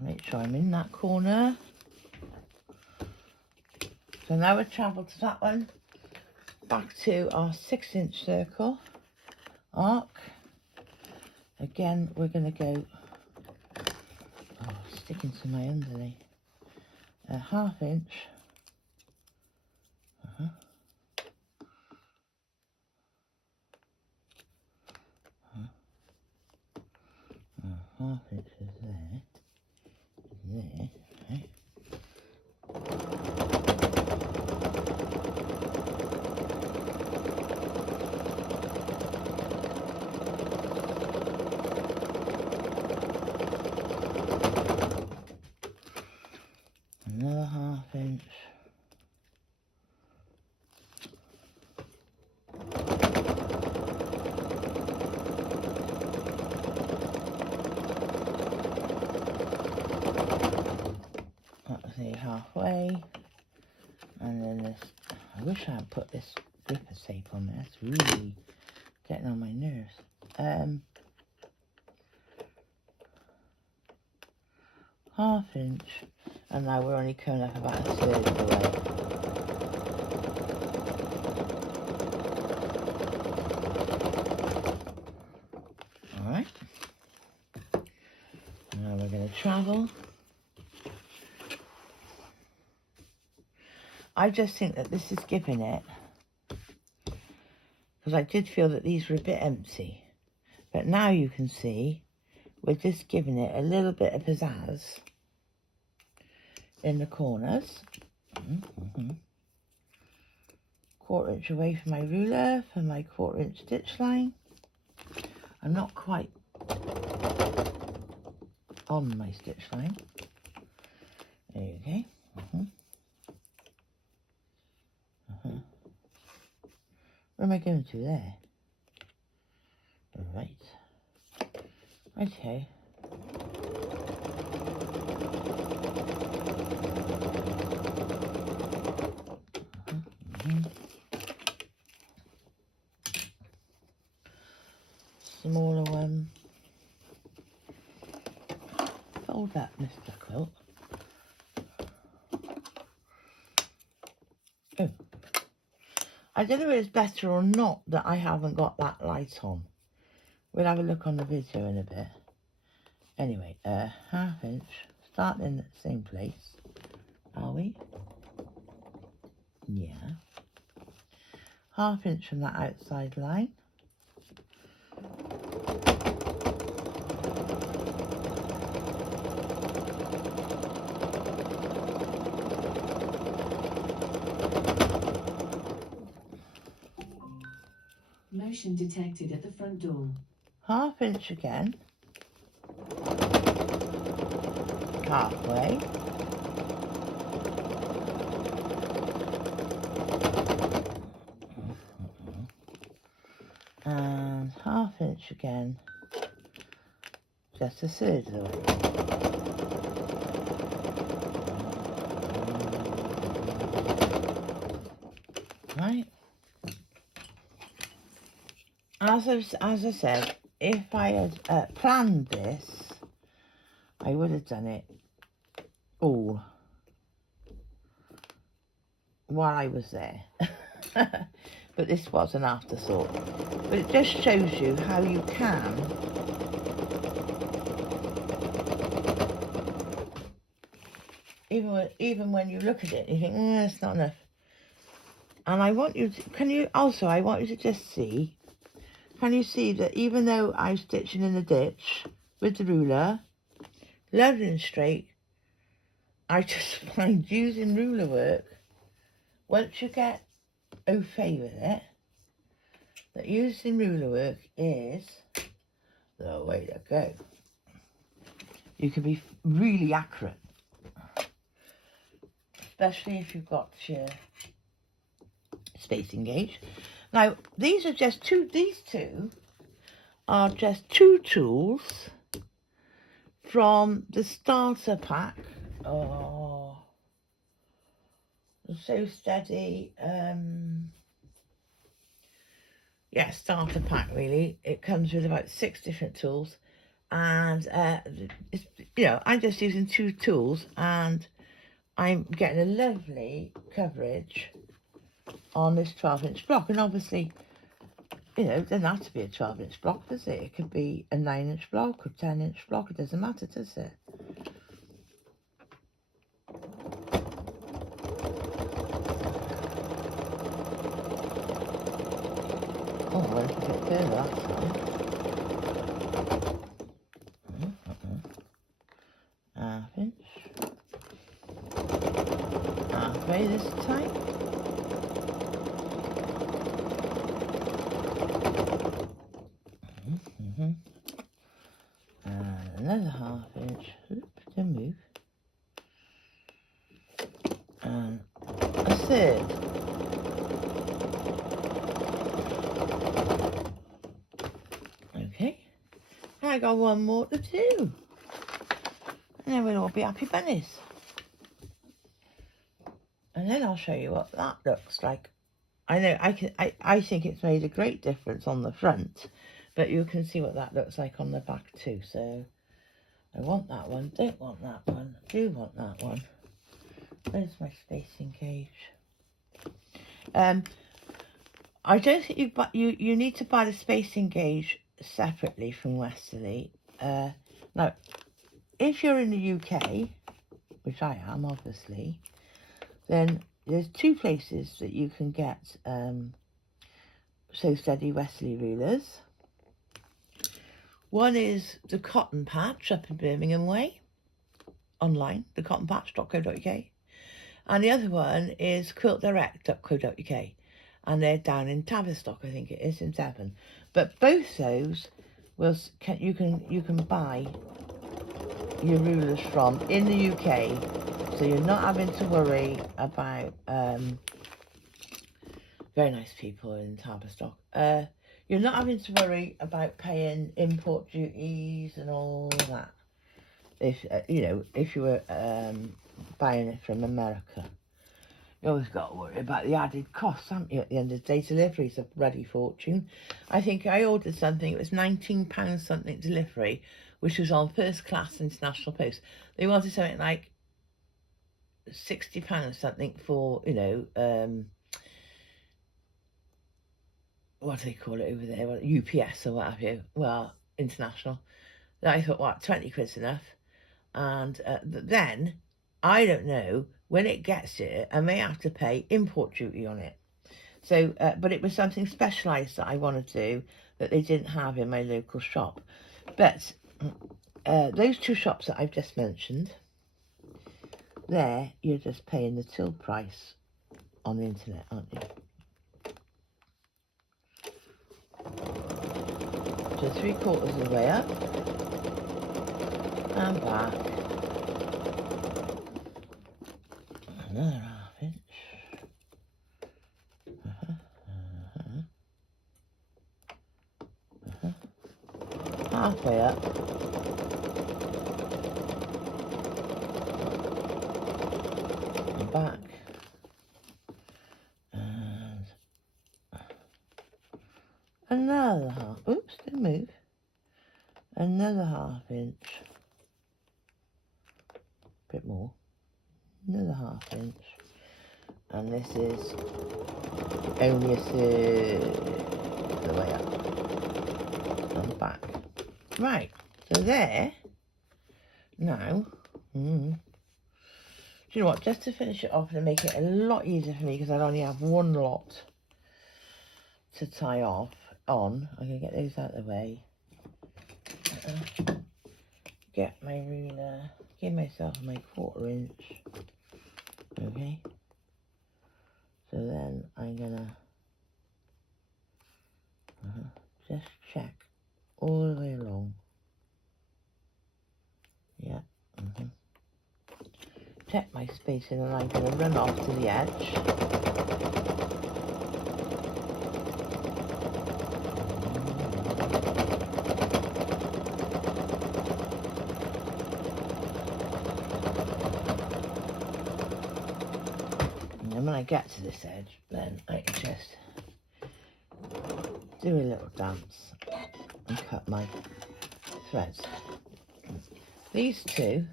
Make sure I'm in that corner. So now we travel to that one, back to our 6-inch circle arc. Again, we're going to go, sticking to my underlay, a 1/2 inch. 1/2 inch is there, right? Another 1/2 inch. That's nearly halfway. And then this, I wish I had put this gripper tape on there. It's really getting on my nerves. 1/2 inch, and now we're only coming up about a third of the way. Alright. I just think that this is giving it, because I did feel that these were a bit empty. But now you can see we're just giving it a little bit of pizzazz in the corners. 1/4 inch away from my ruler for my 1/4 inch stitch line. I'm not quite on my stitch line. Okay. Where am I going to there? Right. Okay. Smaller one. Fold that, Mr. Quilt. Oh. I don't know if it's better or not that I haven't got that light on. We'll have a look on the video in a bit. Anyway, 1/2 inch, starting in the same place. Are we? Yeah. 1/2 inch from that outside line. Motion detected at the front door. 1/2 inch again. Halfway. And 1/2 inch again. Just a third of the way. Right. As I said, if I had planned this, I would have done it all while I was there. But this was an afterthought. But it just shows you how you can even when you look at it, you think, it's not enough. And I want you to, I want you to just see, can you see that even though I'm stitching in the ditch with the ruler, level and straight, I just find using ruler work, once you get au fait with it, that using ruler work is the way to go. You can be really accurate, especially if you've got your spacing gauge. Now, these two are just 2 tools from the starter pack. Oh, So Steady. Yeah, starter pack really. It comes with about 6 different tools, and I'm just using 2 tools, and I'm getting a lovely coverage on this 12-inch block. And obviously, it doesn't have to be a 12-inch block, does it? It could be a 9-inch block or 10-inch block. It doesn't matter, does it? Oh, I went a bit further that time. 1/2 inch. Halfway this time. And another 1/2 inch. Don't move. And a third. Okay. I got one more to do. And then we'll all be happy bunnies. And then I'll show you what that looks like. I know I think it's made a great difference on the front, but you can see what that looks like on the back too. So I want that one, don't want that one, do want that one. Where's my spacing gauge? I don't think you need to buy the spacing gauge separately from Westerly. Now, if you're in the UK, which I am obviously, then there's two places that you can get So Steady Wesley rulers. One is the Cotton Patch up in Birmingham Way, online, thecottonpatch.co.uk. And the other one is quiltdirect.co.uk. And they're down in Tavistock, I think it is, in Devon. But both those you can buy your rulers from in the UK, so you're not having to worry about very nice people in Tavistock. You're not having to worry about paying import duties and all that. If if you were buying it from America, you always got to worry about the added costs, haven't you? At the end of the day, delivery's a bloody fortune. I think I ordered something. It was £19 something delivery, which was on first class international post. They wanted something like £60 something for what do they call it over there? Well, UPS or what have you. Well, international. I thought, what, 20 quid's enough? And then, I don't know, when it gets here, I may have to pay import duty on it. So, but it was something specialised that I wanted to do that they didn't have in my local shop. But those two shops that I've just mentioned, there, you're just paying the till price on the internet, aren't you? So 3/4 of the way up and back. Another ½ inch. Halfway up. And back. And another half. Oops, didn't move. Another ½ inch. Bit more. Another ½ inch. And this is only a third of the way up and back. Right, so there, now, do you know what, just to finish it off and make it a lot easier for me, because I only have one lot to tie off on, I'm going to get those out of the way, get my ruler, give myself my 1/4 inch, okay, so then I'm going to just check all the way along. Yeah. Check my spacing, and I'm going to run off to the edge. And then when I get to this edge, then I can just do a little dance and cut my threads. These two,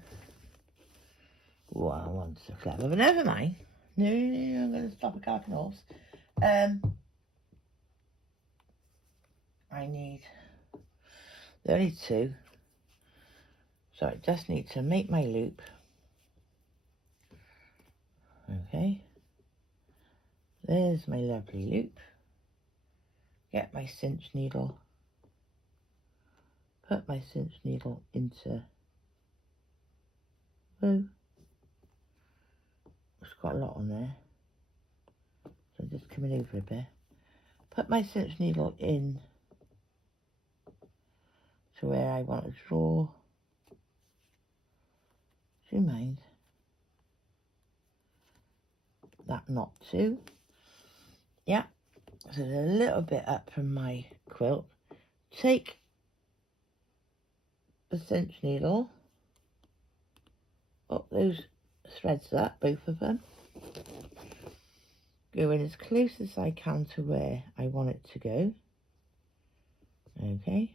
wow, one's so clever, but never mind. No, I'm going to stop a galloping horse. I need 32, so I just need to make my loop. Okay, there's my lovely loop. Get my cinch needle, put my cinch needle into, oh, there's quite a lot on there, so I'm just coming over a bit. Put my cinch needle in to where I want to draw. Do you mind? That knot too. Yeah, so a little bit up from my quilt. Take the cinch needle, up those threads up, both of them. Go in as close as I can to where I want it to go. Okay.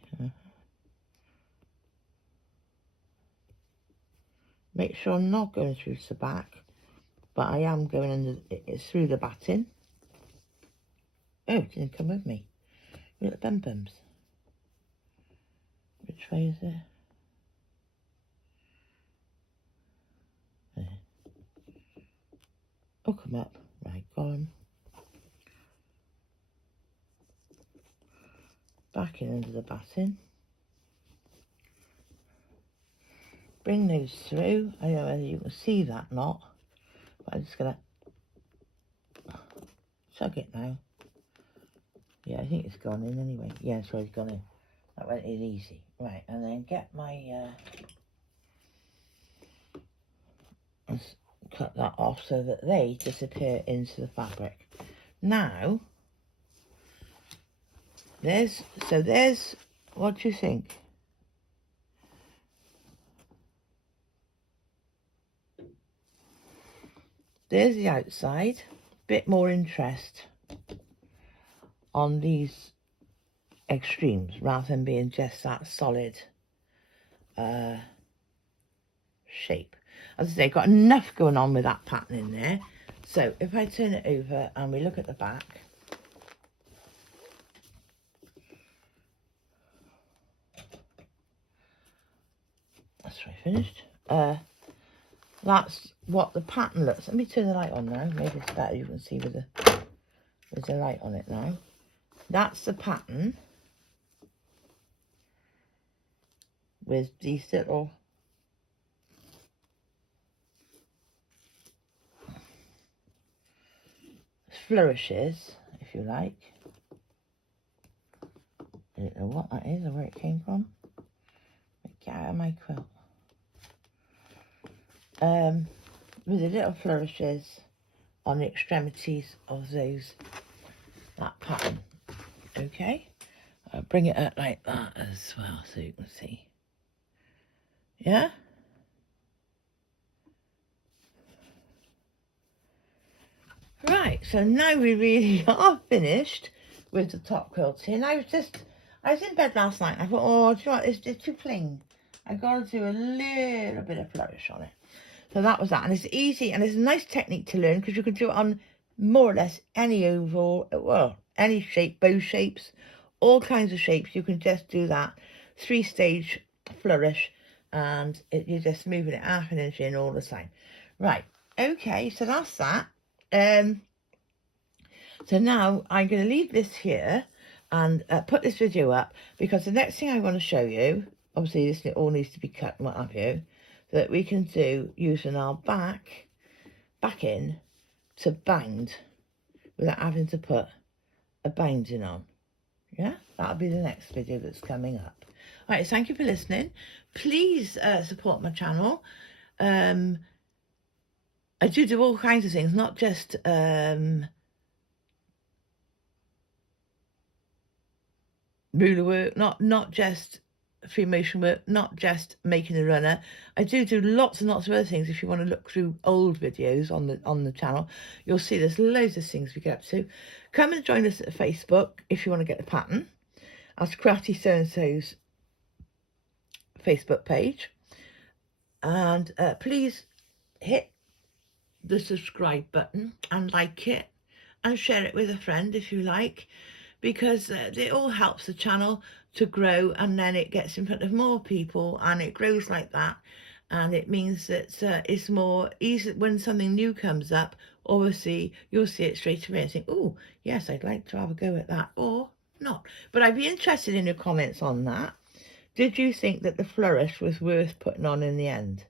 Make sure I'm not going through the back, but I am going under, through the batting. Oh, it didn't come with me. Little bum-bums. Which way is it? There. Oh, come up. Right, go on. Back in under the batting. Bring those through. I don't know whether you can see that or not, but I'm just going to chug it now. Yeah, I think it's gone in anyway. Yeah, it's already gone in. That went in easy. Right, and then get my... let's cut that off so that they disappear into the fabric. Now, there's... What do you think? There's the outside. Bit more interest on these extremes rather than being just that solid shape. As I say, got enough going on with that pattern in there. So if I turn it over and we look at the back, that's right, finished. That's what the pattern looks. Let me turn the light on now. Maybe it's better. You can see with the light on it now. That's the pattern with these little flourishes, if you like. I don't know what that is or where it came from. Get out of my quilt. With the little flourishes on the extremities of that pattern. Okay, I'll bring it up like that as well so you can see. Yeah. Right, so now we really are finished with the top quilting. I was in bed last night. I thought, oh, do you know what? It's too plain. I got to do a little bit of flourish on it. So that was that. And it's easy and it's a nice technique to learn because you can do it on more or less any oval, well, any shape, bow shapes, all kinds of shapes. You can just do that 3-stage flourish and you're just moving it half an inch in all the time. Right, okay, so that's that. So now I'm going to leave this here and put this video up because the next thing I want to show you, obviously this all needs to be cut and what have you, that we can do using our back in to bind without having to put a binding on. Yeah, that'll be the next video that's coming up. All right, thank you for listening. Please support my channel. I do all kinds of things, not just ruler work, not just free motion work, not just making a runner. I do lots and lots of other things. If you want to look through old videos on the channel, you'll see there's loads of things we get up to. Come and join us at Facebook if you want to get the pattern. That's Crafty So-and-so's Facebook page. And please hit the subscribe button and like it and share it with a friend if you like, because it all helps the channel to grow and then it gets in front of more people and it grows like that, and it means that it's more easy when something new comes up. Obviously you'll see it straight away and think, oh yes, I'd like to have a go at that, or not. But I'd be interested in your comments on that. Did you think that the flourish was worth putting on in the end?